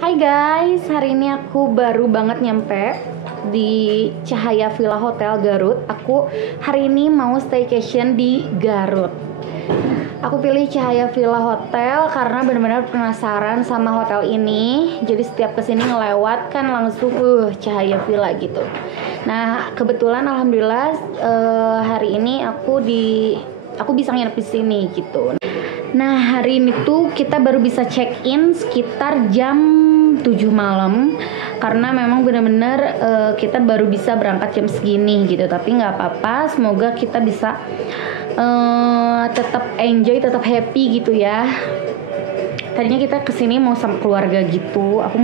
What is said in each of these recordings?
Hai guys, hari ini aku baru banget nyampe di Cahaya Villa Hotel Garut. Aku hari ini mau staycation di Garut. Aku pilih Cahaya Villa Hotel karena benar-benar penasaran sama hotel ini. Jadi setiap kesini ngelewat kan langsung Cahaya Villa gitu. Nah kebetulan alhamdulillah hari ini aku bisa nginep di sini gitu. Nah hari ini tuh kita baru bisa check in sekitar jam 7 malam karena memang benar-benar kita baru bisa berangkat jam segini gitu. Tapi nggak apa-apa, semoga kita bisa tetap enjoy, tetap happy gitu ya. Tadinya kita kesini mau sama keluarga gitu. Aku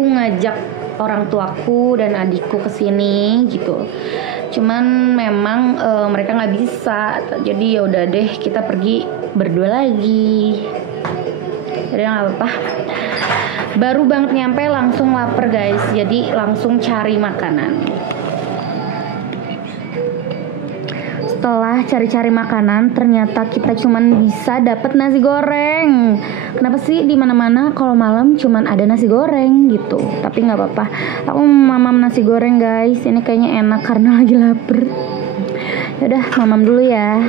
ngajak orang tuaku dan adikku kesini gitu. Cuman memang mereka nggak bisa. Jadi ya udah deh, kita pergi berdua lagi. Jadi nggak apa-apa. Baru banget nyampe langsung lapar guys. Jadi langsung cari makanan. Setelah cari-cari makanan, ternyata kita cuman bisa dapet nasi goreng. Kenapa sih di mana-mana kalau malam cuman ada nasi goreng gitu? Tapi nggak apa-apa. Aku mamam nasi goreng guys. Ini kayaknya enak karena lagi lapar. Yaudah, mamam dulu ya.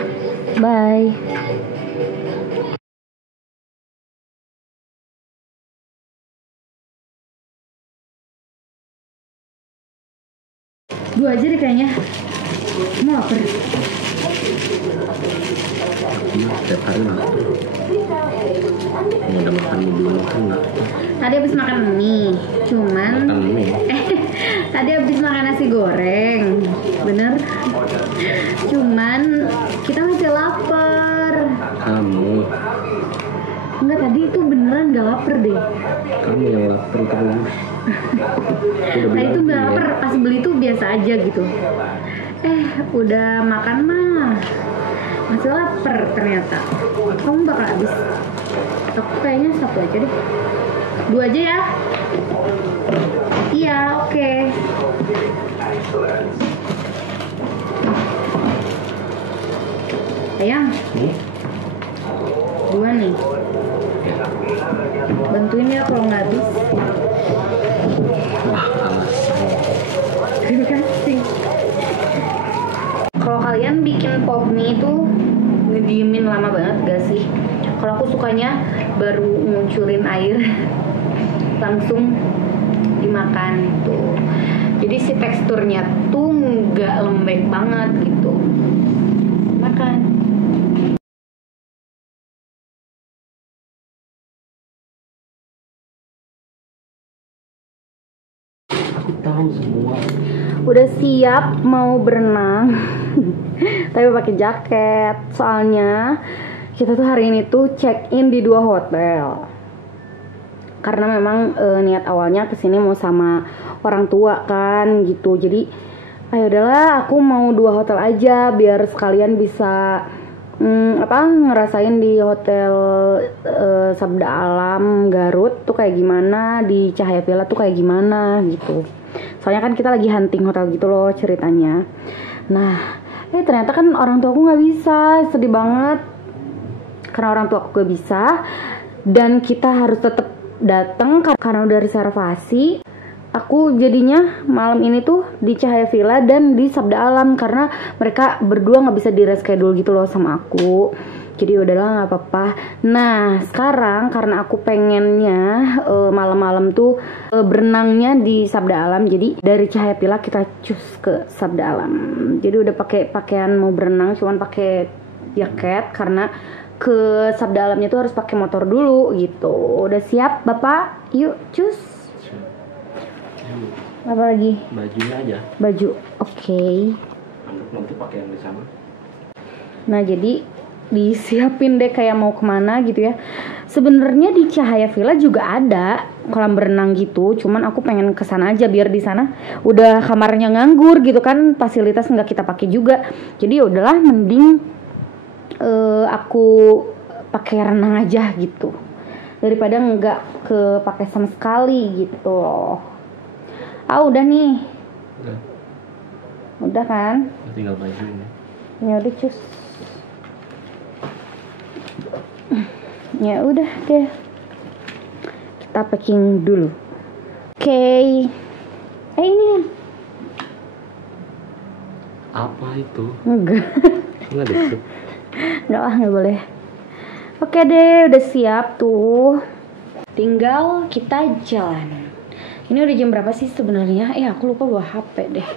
Bye. Dua aja deh kayaknya. Mau lapar. Setiap hari lapar. Udah makan mie dulu kan nggak? Tadi habis makan mie, cuman Makan mie. tadi habis makan nasi goreng, bener. Cuman kita masih lapar. Kamu Enggak, tadi itu beneran gak lapar deh. yang lapar terus. Tadi itu gak lapar, pas beli tuh biasa aja gitu. Udah makan mah masih lapar ternyata. Kamu bakal habis? Aku kayaknya satu aja deh. Dua aja ya? Iya, oke. Sayang, dua nih. Bantuin ya kalau nggak habis. Wah, alas. Terima kasih. Kalau kalian bikin pop mie itu ngediemin lama banget gak sih? Kalau aku sukanya baru ngucurin air langsung dimakan tuh. Jadi si teksturnya tuh nggak lembek banget gitu. Makan. Aku tahu semua. Udah siap mau berenang tapi pakai jaket. Soalnya kita tuh hari ini tuh check in di dua hotel karena memang niat awalnya kesini mau sama orang tua kan gitu. Jadi ayo udahlah, aku mau dua hotel aja biar sekalian bisa ngerasain di hotel Sabda Alam Garut tuh kayak gimana, di Cahaya Villa tuh kayak gimana gitu. Soalnya kan kita lagi hunting hotel gitu loh ceritanya. Nah, ternyata kan orang tua aku nggak bisa, sedih banget. Karena orang tua aku gak bisa dan kita harus tetap datang karena udah reservasi. Aku jadinya malam ini tuh di Cahaya Villa dan di Sabda Alam karena mereka berdua nggak bisa di reschedule gitu loh sama aku. Jadi udahlah nggak apa-apa. Nah sekarang karena aku pengennya malam-malam tuh berenangnya di Sabda Alam, jadi dari Cahaya Villa kita cus ke Sabda Alam. Jadi udah pakai pakaian mau berenang, cuman pakai jaket karena ke Sabda Alamnya tuh harus pakai motor dulu gitu. Udah siap Bapak? Yuk cus. Apa lagi? Bajunya aja. Baju. Oke. Nanti pakai yang di sana. Nah jadi disiapin deh kayak mau kemana gitu ya. Sebenarnya di Cahaya Villa juga ada kolam berenang gitu, cuman aku pengen kesana aja biar di sana udah kamarnya nganggur gitu kan, fasilitas nggak kita pakai juga. Jadi ya udahlah mending aku pakai renang aja gitu daripada nggak pakai sama sekali gitu. Udah nih. Udah kan? Tinggal baju ini. Ya udah cus. Ya udah deh. kita packing dulu. Oke. Ini Apa itu? enggak. Enggak deh. Enggak lah, nggak boleh. Oke deh, udah siap tuh. Tinggal kita jalan. Ini udah jam berapa sih sebenarnya? Aku lupa bawa HP deh.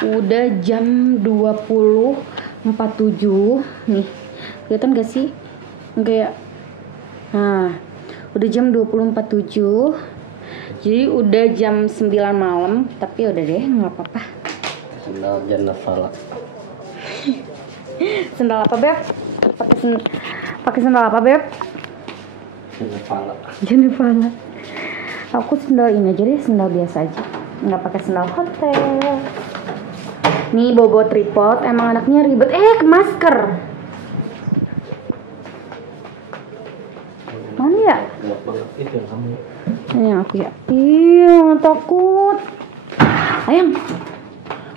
Udah jam 20.47 nih. Kelihatan gak sih? Enggak ya? Nah, udah jam 20.47. Jadi udah jam 9 malam, tapi udah deh, nggak apa-apa. Sendal jannah falak. Sendal apa, Beb? Pakai sendal apa, Beb? Jannah falak. Jangan pala. Aku sendal ini aja deh, sendal biasa aja. Nggak pakai sendal hotel. Nih bobo tripod, emang anaknya ribet. Masker. Mana ya? Gelap banget. Itu yang kamu. Ini yang aku ya. Iya, takut. Ayang.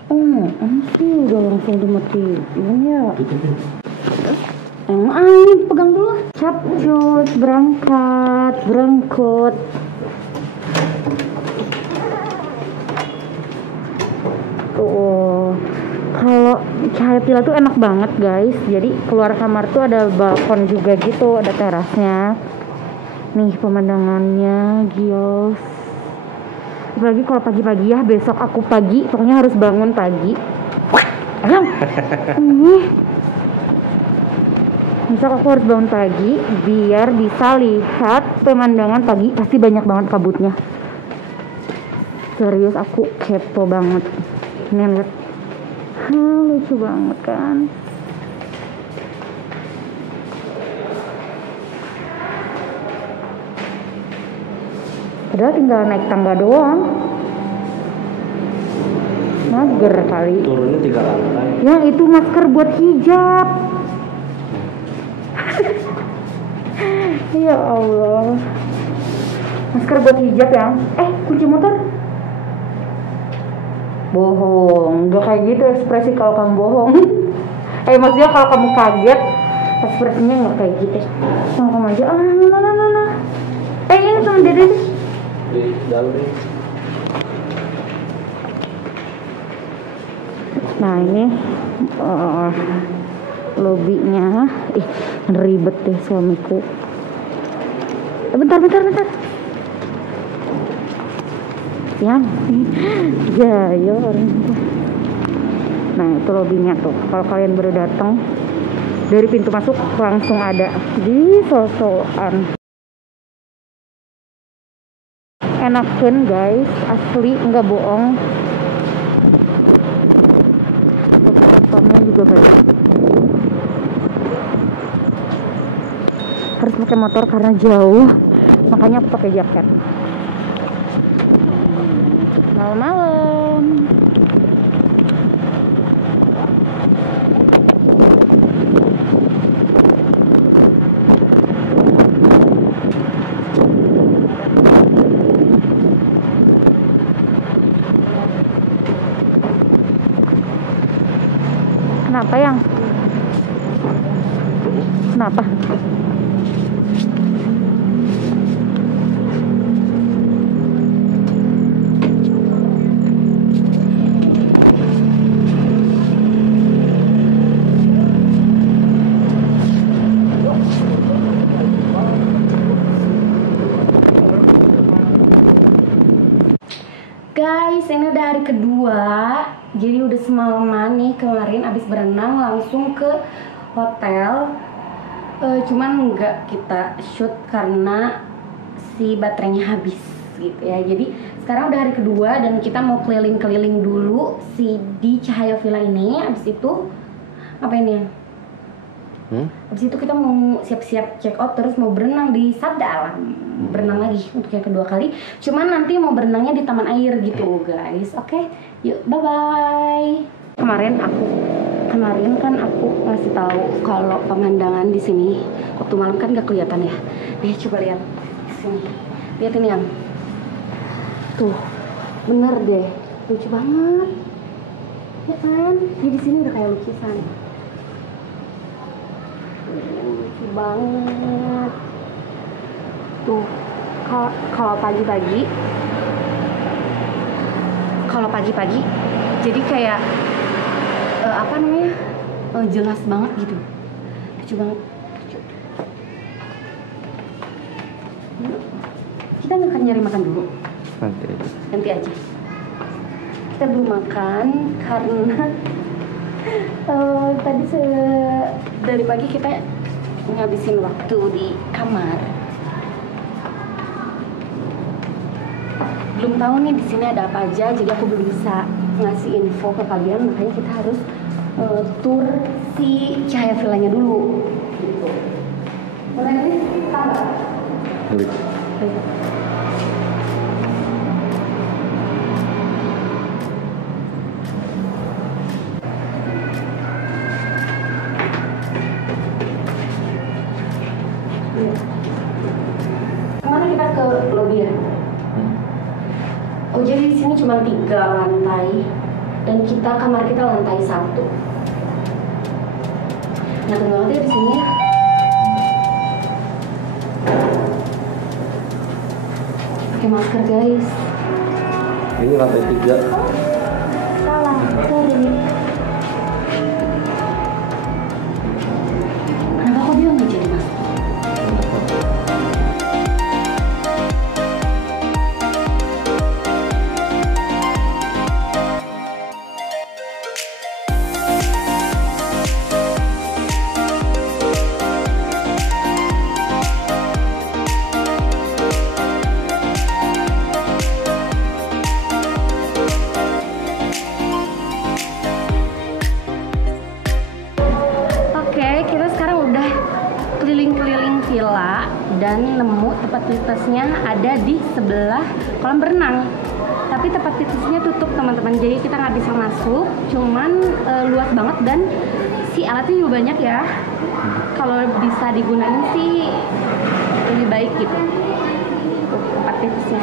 Ini sih udah langsung dimatiin ya. Tutupin. Ayo pegang dulu. Capcus, berangkat. Tuh, kalau cahaya villa tuh enak banget guys. Jadi keluar kamar tuh ada balkon juga gitu, ada terasnya. Nih pemandangannya, gios. Apalagi kalau pagi-pagi ya, besok aku pagi, pokoknya harus bangun pagi. Besok aku harus bangun pagi biar bisa lihat pemandangan pagi. Pasti banyak banget kabutnya. Serius aku kepo banget. Nih lihat. Lucu banget kan. Padahal tinggal naik tangga doang. Mager kali. Turunnya 3 lantai. Yang itu masker buat hijab. Ya Allah. Masker buat hijab ya. Kunci motor. Bohong. Gak kayak gitu ekspresi kalau kamu bohong. Maksudnya kalau kamu kaget, ekspresinya gak kayak gitu. Sama kamu aja. Nah. Ini sama dede. Di dalam ini. Nah ini lobbynya. Ribet deh suamiku. Bentar. Yang jaya orang. Nah itu lobbynya tuh. Kalau kalian baru datang dari pintu masuk langsung ada di sosokan. Enakan guys, asli nggak bohong. Lobby satpamnya juga baik. Harus pakai motor karena jauh, makanya aku pakai jaket. Malam-malam. Kenapa yang? Kenapa? Guys, ini udah hari kedua. Jadi udah semalaman nih, kemarin abis berenang langsung ke hotel. Cuman nggak kita shoot karena si baterainya habis gitu ya. Jadi sekarang udah hari kedua dan kita mau keliling-keliling dulu di Cahaya Villa ini. Abis itu ngapain ya? Abis itu kita mau siap-siap check out, terus mau berenang di Sabda Alam. Berenang lagi untuk yang kedua kali. Cuman nanti mau berenangnya di taman air gitu guys. Oke, yuk bye bye. Kemarin kan aku ngasih tahu kalau pemandangan di sini waktu malam kan gak kelihatan ya. Nih coba lihat di sini. Lihat ini yang tuh, bener deh, lucu banget, ya kan? Jadi di sini udah kayak lukisan. Lucu banget. Tuh, kalau pagi-pagi jadi kayak apa namanya, jelas banget gitu, lucu banget. Kita nggak akan nyari makan dulu, nanti aja. Kita belum makan karena tadi dari pagi kita ngabisin waktu di kamar. Belum tahu nih di sini ada apa aja, jadi aku belum bisa ngasih info ke kalian, makanya kita harus tur si Cahaya Villanya dulu. Mulai dari tambah. Kemana kita ke lobby ya? Oh, jadi di sini cuma 3 lantai dan kamar kita lantai 1. Nganteng banget ya di sini ya. Pakai masker guys. Ini lantai 3. Salah, sorry. Kenapa kok dia nggak jadi masker? Kita sekarang udah keliling-keliling villa dan nemu tempat pipesnya ada di sebelah kolam berenang. Tapi tempat pipesnya tutup teman-teman, jadi kita nggak bisa masuk. Cuman luas banget dan si alatnya juga banyak ya. Kalau bisa digunain sih lebih baik gitu. Tuh, tempat pipesnya.